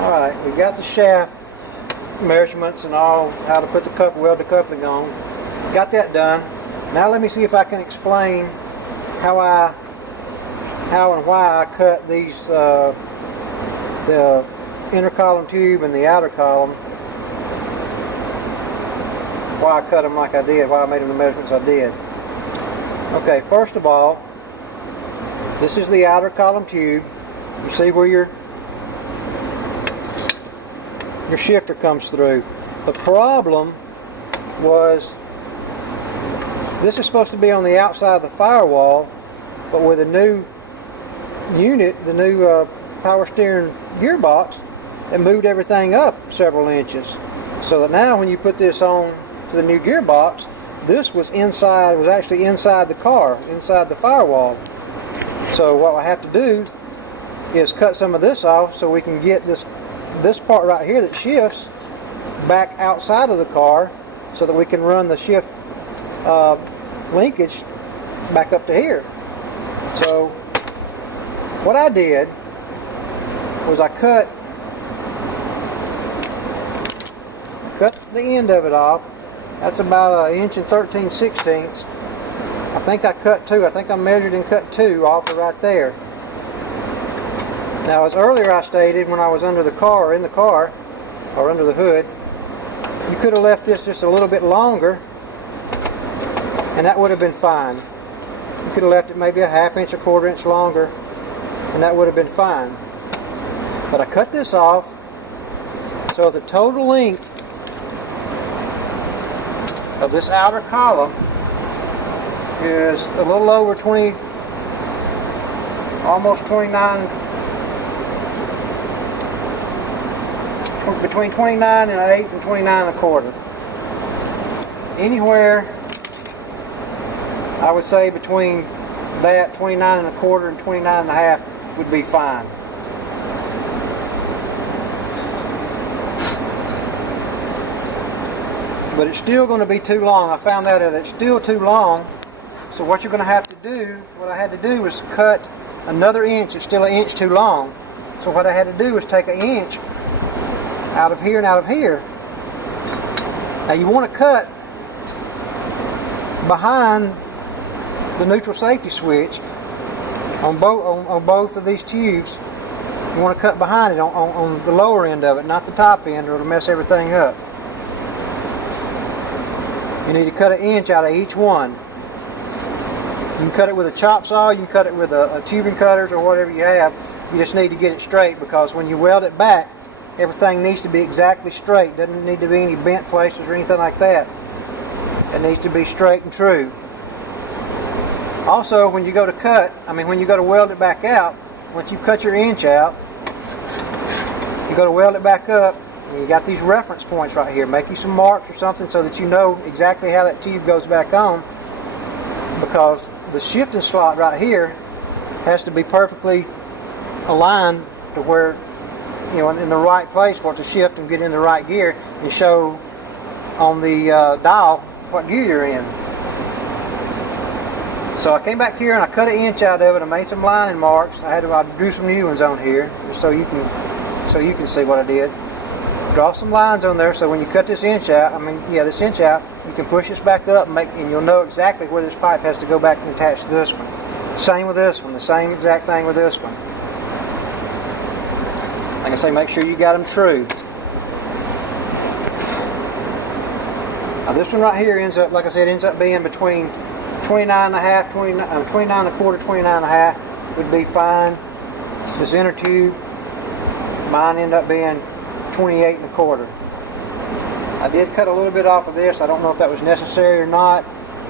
Alright, we got the shaft measurements and all, how to put the weld the coupling on. Got that done. Now let me see if I can explain how and why I cut these, the inner column tube and the outer column. Why I cut them like I did, why I made them the measurements I did. Okay, first of all, this is the outer column tube. You see where your shifter comes through. The problem was this is supposed to be on the outside of the firewall, but with a new unit, the new power steering gearbox, it moved everything up several inches. So that now when you put this on to the new gearbox, this was actually inside the car, inside the firewall. So what I have to do is cut some of this off so we can get this part right here that shifts back outside of the car, so that we can run the shift linkage back up to here. So what I did was I cut the end of it off. That's about 1 inch and 13/16. I think I cut 2. I think I measured and cut 2 off of right there. Now, as earlier I stated, when I was under the car, or in the car, or under the hood, you could have left this just a little bit longer, and that would have been fine. You could have left it maybe a 1/2 inch, 1/4 inch longer, and that would have been fine. But I cut this off, so the total length of this outer column is a little over 20, almost 29, between 29 1/8 and 29 1/4. Anywhere, I would say between that 29 1/4 and 29 1/2 would be fine. But it's still going to be too long. I found out that it's still too long. So what you're going to have to do, what I had to do was cut another inch. It's still 1 inch too long. So what I had to do was take 1 inch out of here and out of here. Now you want to cut behind the neutral safety switch on both of these tubes. You want to cut behind it on the lower end of it, not the top end, or it'll mess everything up. You need to cut 1 inch out of each one. You can cut it with a chop saw, you can cut it with a tubing cutters or whatever you have. You just need to get it straight, because when you weld it back, everything needs to be exactly straight. Doesn't need to be any bent places or anything like that. It needs to be straight and true. Also, when you go to weld it back out, once you've cut your inch out, you go to weld it back up, and you got these reference points right here. Make you some marks or something so that you know exactly how that tube goes back on, because the shifting slot right here has to be perfectly aligned to where, in the right place for it to shift and get in the right gear and show on the dial what gear you're in. So I came back here and I cut 1 inch out of it. I made some lining marks. I drew some new ones on here just so you can see what I did. Draw some lines on there, so when you cut this inch out, this inch out, you can push this back up and you'll know exactly where this pipe has to go back and attach to this one. Same with this one, the same exact thing with this one. Like I say, make sure you got them true. Now this one right here ends up being between 29 1/2, 29 1/4, 29 1/2 would be fine. This inner tube, mine ended up being 28 1/4. I did cut a little bit off of this. I don't know if that was necessary or not.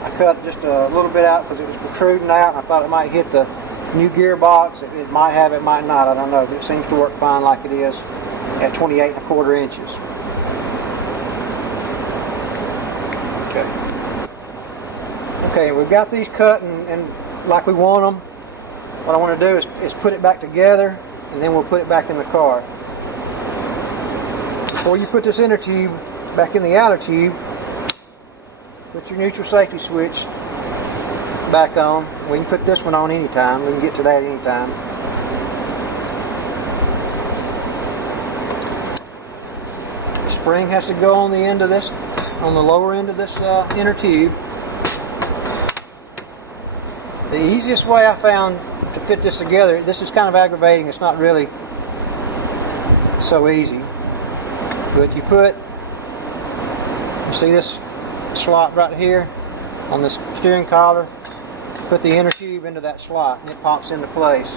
I cut just a little bit out because it was protruding out, and I thought it might hit the new gearbox. It might have, it might not. I don't know, but it seems to work fine like it is at 28 1/4 inches. Okay, we've got these cut and like we want them. What I want to do is put it back together, and then we'll put it back in the car. Before you put this inner tube back in the outer tube, put your neutral safety switch back on. We can put this one on anytime. We can get to that anytime. spring has to go on the end of this, on the lower end of this inner tube. The easiest way I found to fit this together, this is kind of aggravating, it's not really so easy, but you see this slot right here on this steering collar, put the inner tube into that slot and it pops into place.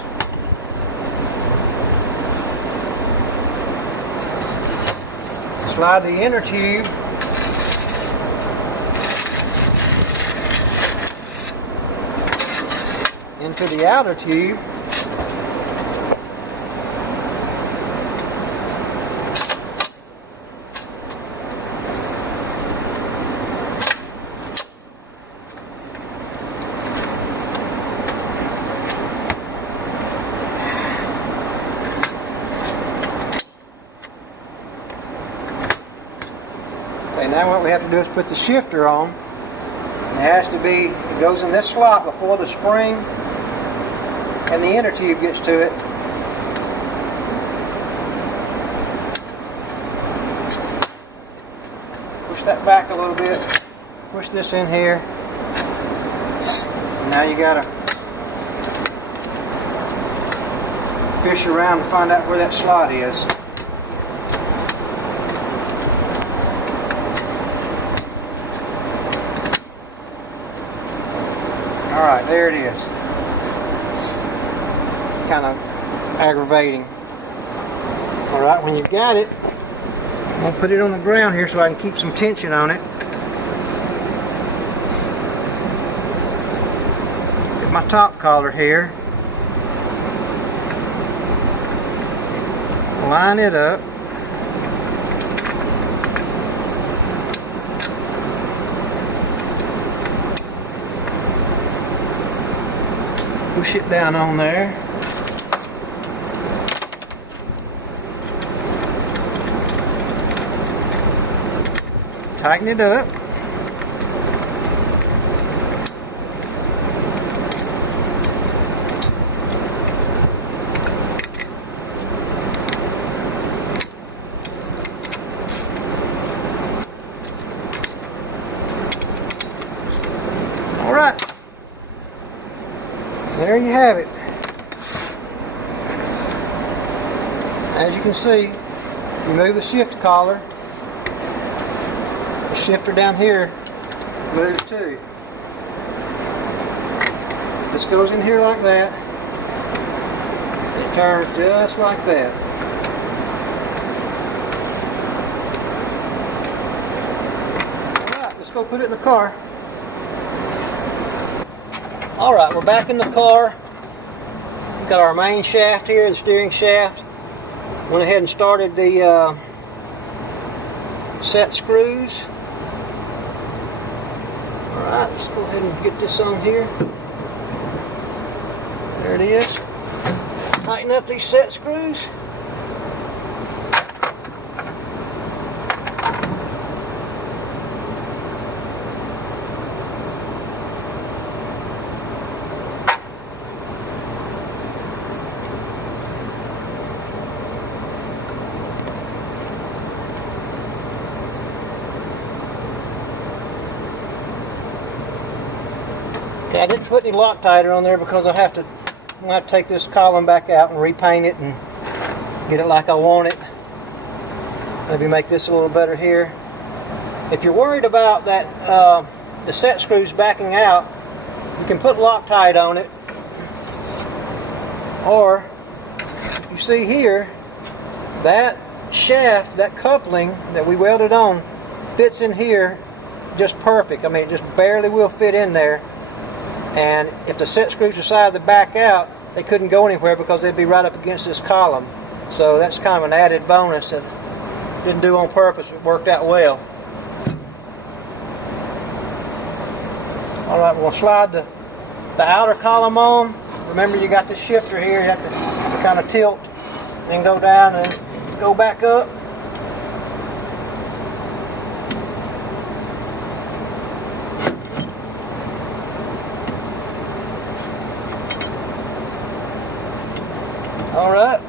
Slide the inner tube into the outer tube. Okay, now what we have to do is put the shifter on. It has to be, it goes in this slot before the spring and the inner tube gets to it. Push that back a little bit. Push this in here. Now you gotta fish around to find out where that slot is. Alright, there it is. Kind of aggravating. Alright, when you've got it, I'm going to put it on the ground here so I can keep some tension on it. Get my top collar here. Line it up. Push it down on there. Tighten it up. All right. There you have it. As you can see, you move the shift collar. The shifter down here moves too. This goes in here like that. It turns just like that. Alright, let's go put it in the car. Alright, we're back in the car. We've got our main shaft here, the steering shaft. Went ahead and started the set screws. Alright, let's go ahead and get this on here. There it is. Tighten up these set screws. Okay, I didn't put any Loctiter on there because I'm going to have to take this column back out and repaint it and get it like I want it. Maybe make this a little better here. If you're worried about that, the set screws backing out, you can put Loctite on it. Or, you see here, that shaft, that coupling that we welded on, fits in here just perfect. I mean, it just barely will fit in there. And if the set screws decided to back out, they couldn't go anywhere because they'd be right up against this column. So that's kind of an added bonus that didn't do on purpose. It worked out well. Alright, we're going to slide the outer column on. Remember, you got the shifter here. You have to kind of tilt, then go down and go back up. Alright,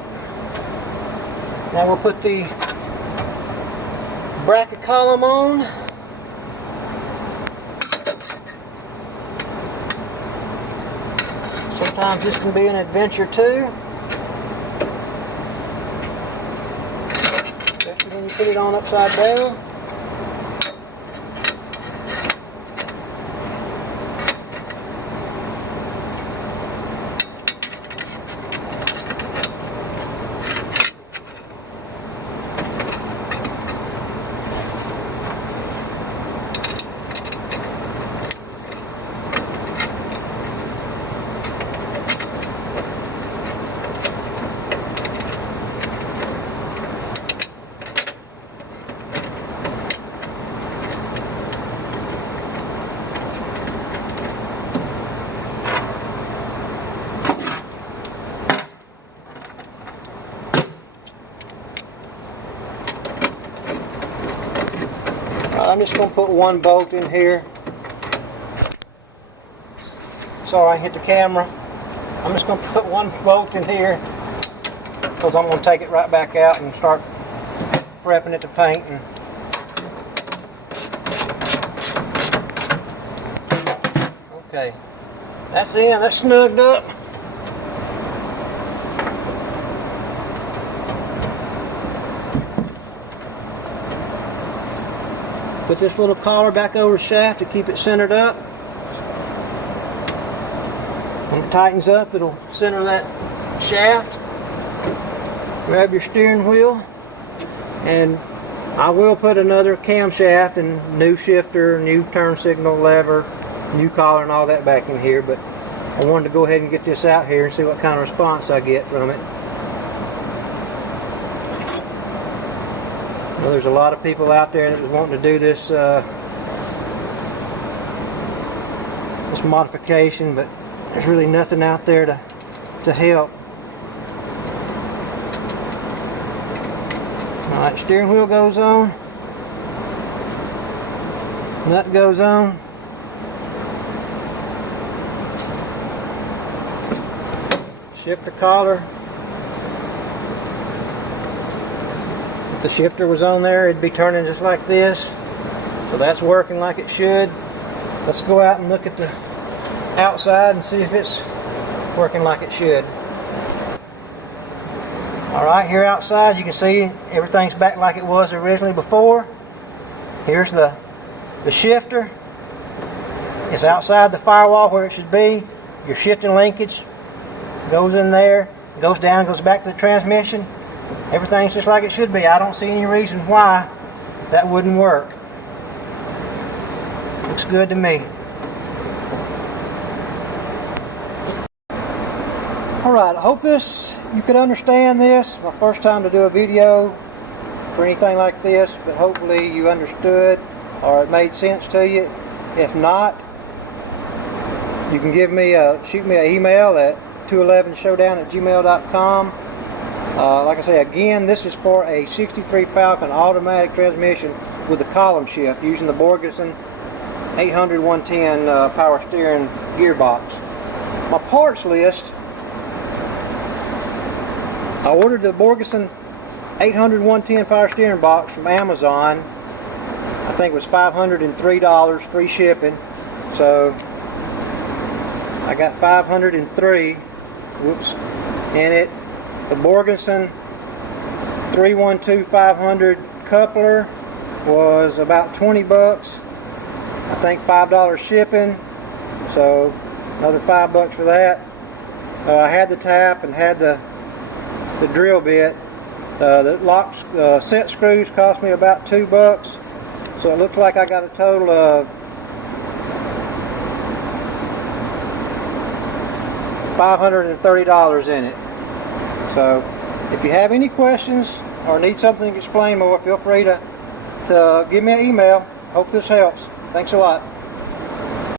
now we'll put the bracket column on. Sometimes this can be an adventure too, especially when you put it on upside down. I'm just going to put one bolt in here. Sorry, I hit the camera. I'm just going to put one bolt in here because I'm going to take it right back out and start prepping it to paint. Okay, that's in. That's snugged up. Put this little collar back over the shaft to keep it centered up. When it tightens up, it'll center that shaft. Grab your steering wheel, and I will put another camshaft and new shifter, new turn signal lever, new collar and all that back in here, but I wanted to go ahead and get this out here and see what kind of response I get from it. Well, there's a lot of people out there that was wanting to do this this modification, but there's really nothing out there to help. Alright, steering wheel goes on, nut goes on, shifter collar. If the shifter was on there, it'd be turning just like this. So that's working like it should. Let's go out and look at the outside and see if it's working like it should. Alright, here outside you can see everything's back like it was originally before. Here's the shifter. It's outside the firewall where it should be. Your shifting linkage goes in there, goes down, goes back to the transmission. Everything's just like it should be. I don't see any reason why that wouldn't work. Looks good to me. Alright, I hope you could understand this. My first time to do a video for anything like this, but hopefully you understood or it made sense to you. If not, you can shoot me an email at 211showdown@gmail.com. Like I say, again, this is for a 63 Falcon automatic transmission with a column shift using the Borgeson 800/110 power steering gearbox. My parts list, I ordered the Borgeson 800/110 power steering box from Amazon. I think it was $503, free shipping. So I got 503, whoops, in it. The Borgeson 312-500 coupler was about 20 bucks. I think $5 shipping, so another $5 for that. I had the tap and had the drill bit. The lock set screws cost me about $2, so it looks like I got a total of $530 in it. So if you have any questions or need something explained more, feel free to give me an email. Hope this helps. Thanks a lot.